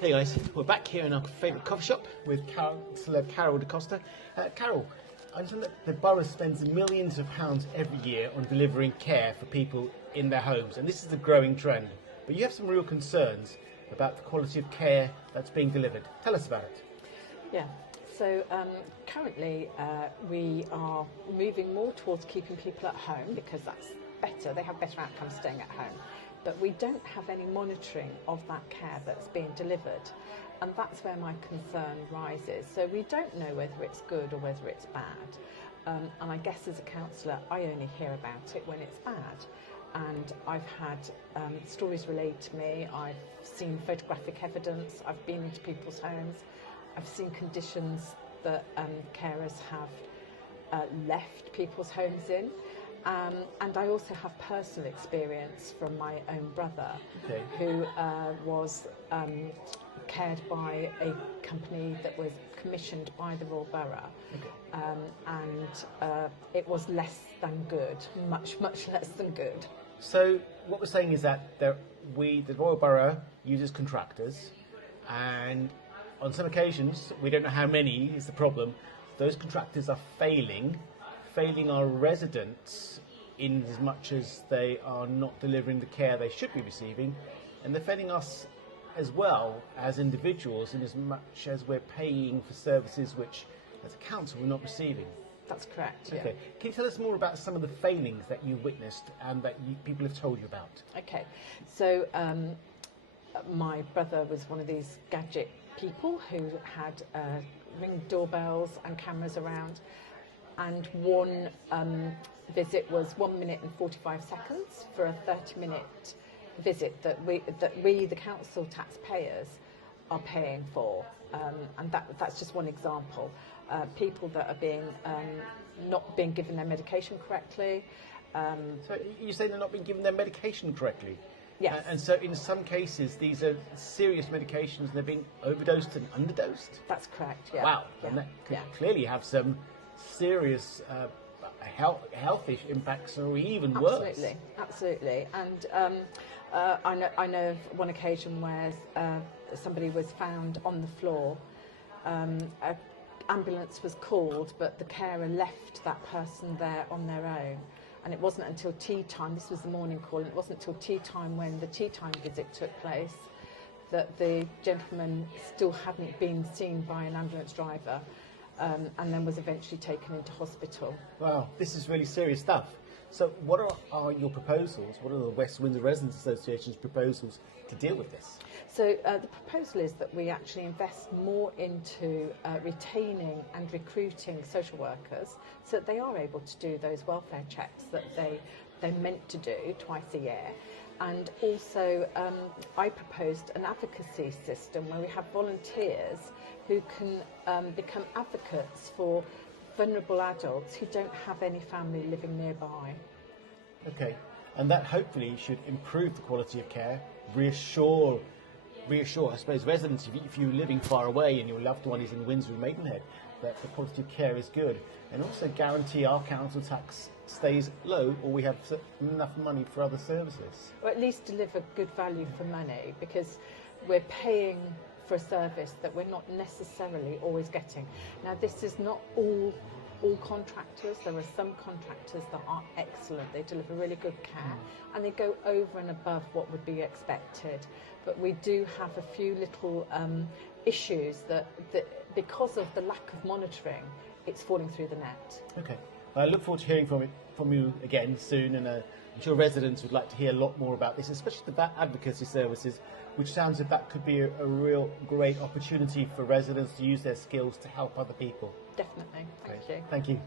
Hey guys, we're back here in our favourite coffee shop with Cllr Carole Da Costa. Carole, I understand that the borough spends millions of pounds every year on delivering care for people in their homes, and this is a growing trend. But you have some real concerns about the quality of care that's being delivered. Tell us about it. Yeah, so currently we are moving more towards keeping people at home because that's better, they have better outcomes staying at home. But we don't have any monitoring of that care that's being delivered, and that's where my concern rises. So we don't know whether it's good or whether it's bad, and I guess as a councillor I only hear about it when it's bad. And I've had stories relayed to me, I've seen photographic evidence, I've been into people's homes, I've seen conditions that carers have left people's homes in. And I also have personal experience from my own brother, who was cared by a company that was commissioned by the Royal Borough, and it was less than good, much less than good. So what we're saying is that the Royal Borough uses contractors, and on some occasions, we don't know how many is the problem, those contractors are failing our residents in as much as they are not delivering the care they should be receiving, and they're failing us as well as individuals in as much as we're paying for services which as a council we're not receiving. That's correct, yeah. Okay. Can you tell us more about some of the failings that you witnessed and that people have told you about? Okay, so my brother was one of these gadget people who had Ring doorbells and cameras around, and one visit was 1 minute and 45 seconds for a 30-minute visit that we, the council taxpayers, are paying for, and that's just one example. People that are being not being given their medication correctly. So you say they're not being given their medication correctly? Yes. And so in some cases these are serious medications and they're being overdosed and underdosed? That's correct, yeah. Wow, yeah. and that could clearly have some serious health impacts, or even worse. Absolutely. And I know of one occasion where somebody was found on the floor. An ambulance was called, but the carer left that person there on their own. And it wasn't until tea time, this was the morning call, and it wasn't until tea time, when the tea time visit took place, that the gentleman still hadn't been seen by an ambulance driver. And then was eventually taken into hospital. Wow, this is really serious stuff. So what are your proposals? What are the West Windsor Residents Association's proposals to deal with this? So the proposal is that we actually invest more into retaining and recruiting social workers so that they are able to do those welfare checks that they're meant to do twice a year. And also I proposed an advocacy system where we have volunteers who can become advocates for vulnerable adults who don't have any family living nearby. Okay, and that hopefully should improve the quality of care, reassure I suppose, residents, if you're living far away and your loved one is in Windsor or Maidenhead, that the quality of care is good, and also guarantee our council tax stays low, or we have enough money for other services. Or at least deliver good value for money, because we're paying for a service that we're not necessarily always getting. Now, this is not all contractors. There are some contractors that are excellent. They deliver really good care and they go over and above what would be expected. But we do have a few little issues that because of the lack of monitoring, it's falling through the net. Okay. I look forward to hearing from you again soon, and I'm sure residents would like to hear a lot more about this, especially the advocacy services, which sounds as if that could be a real great opportunity for residents to use their skills to help other people. Definitely. Thank you. Thank you.